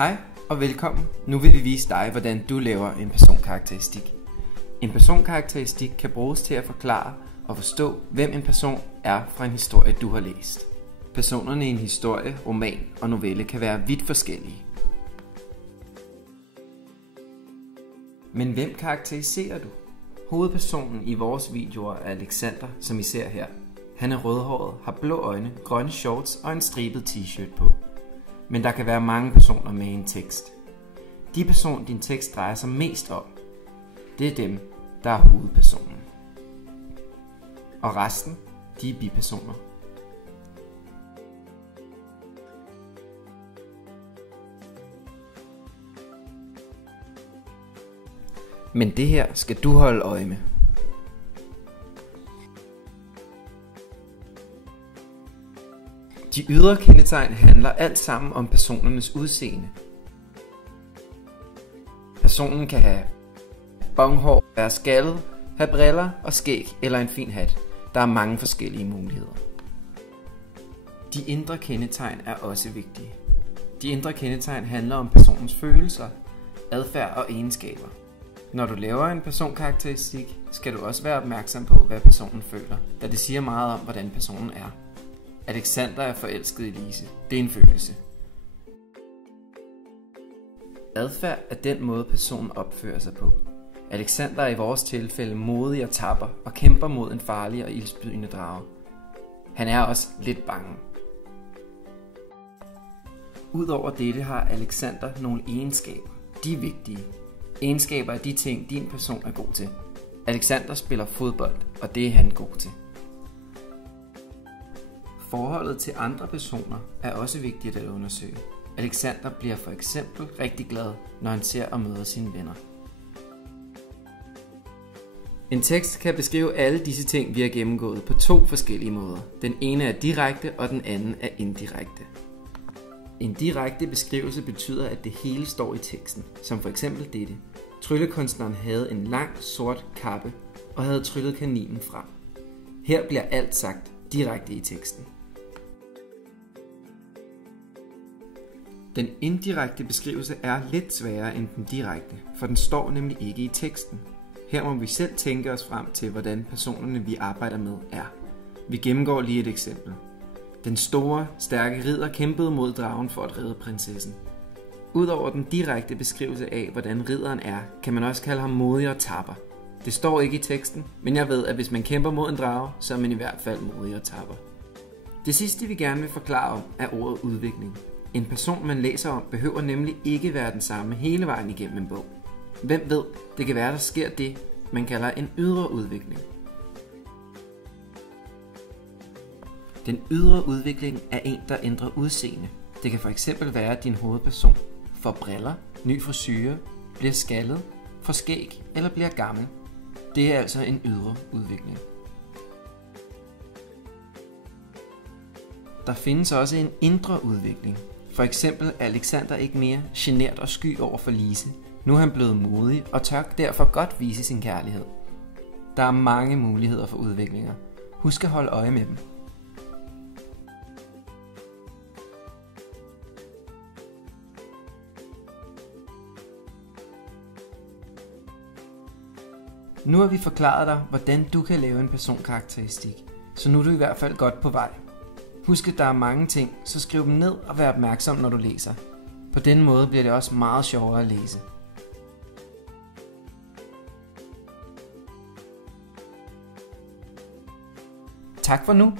Hej og velkommen. Nu vil vi vise dig, hvordan du laver en personkarakteristik. En personkarakteristik kan bruges til at forklare og forstå, hvem en person er fra en historie, du har læst. Personerne i en historie, roman og novelle kan være vidt forskellige. Men hvem karakteriserer du? Hovedpersonen i vores videoer er Alexander, som I ser her. Han er rødhåret, har blå øjne, grønne shorts og en stribet t-shirt på. Men der kan være mange personer med i en tekst. De personer, din tekst drejer sig mest om, det er dem, der er hovedpersonen. Og resten, de er bipersoner. Men det her skal du holde øje med. De ydre kendetegn handler alt sammen om personernes udseende. Personen kan have bonghår, være skaldet, have briller og skæg eller en fin hat. Der er mange forskellige muligheder. De indre kendetegn er også vigtige. De indre kendetegn handler om personens følelser, adfærd og egenskaber. Når du laver en personkarakteristik, skal du også være opmærksom på, hvad personen føler, da det siger meget om, hvordan personen er. Alexander er forelsket i Lise. Det er en følelse. Adfærd er den måde, personen opfører sig på. Alexander er i vores tilfælde modig og tapper og kæmper mod en farlig og ildsbydende drage. Han er også lidt bange. Udover dette har Alexander nogle egenskaber. De er vigtige. Egenskaber er de ting, din person er god til. Alexander spiller fodbold, og det er han god til. Forholdet til andre personer er også vigtigt at undersøge. Alexander bliver for eksempel rigtig glad, når han ser og møder sine venner. En tekst kan beskrive alle disse ting, vi har gennemgået på to forskellige måder. Den ene er direkte, og den anden er indirekte. En direkte beskrivelse betyder, at det hele står i teksten, som for eksempel dette. Tryllekunstneren havde en lang sort kappe og havde tryllet kaninen frem. Her bliver alt sagt direkte i teksten. Den indirekte beskrivelse er lidt sværere end den direkte, for den står nemlig ikke i teksten. Her må vi selv tænke os frem til, hvordan personerne vi arbejder med er. Vi gennemgår lige et eksempel. Den store, stærke ridder kæmpede mod dragen for at redde prinsessen. Udover den direkte beskrivelse af, hvordan ridderen er, kan man også kalde ham modig og tapper. Det står ikke i teksten, men jeg ved, at hvis man kæmper mod en drage, så er man i hvert fald modig og tapper. Det sidste, vi gerne vil forklare om, er ordet udvikling. En person, man læser om, behøver nemlig ikke være den samme hele vejen igennem en bog. Hvem ved, det kan være, der sker det, man kalder en ydre udvikling. Den ydre udvikling er en, der ændrer udseende. Det kan fx være, at din hovedperson får briller, ny frisyre, bliver skaldet, får skæg eller bliver gammel. Det er altså en ydre udvikling. Der findes også en indre udvikling. For eksempel er Alexander ikke mere genert og sky over for Lise. Nu er han blevet modig og tør derfor godt vise sin kærlighed. Der er mange muligheder for udviklinger. Husk at holde øje med dem. Nu har vi forklaret dig, hvordan du kan lave en personkarakteristik, så nu er du i hvert fald godt på vej. Husk, at der er mange ting, så skriv dem ned og vær opmærksom, når du læser. På den måde bliver det også meget sjovere at læse. Tak for nu.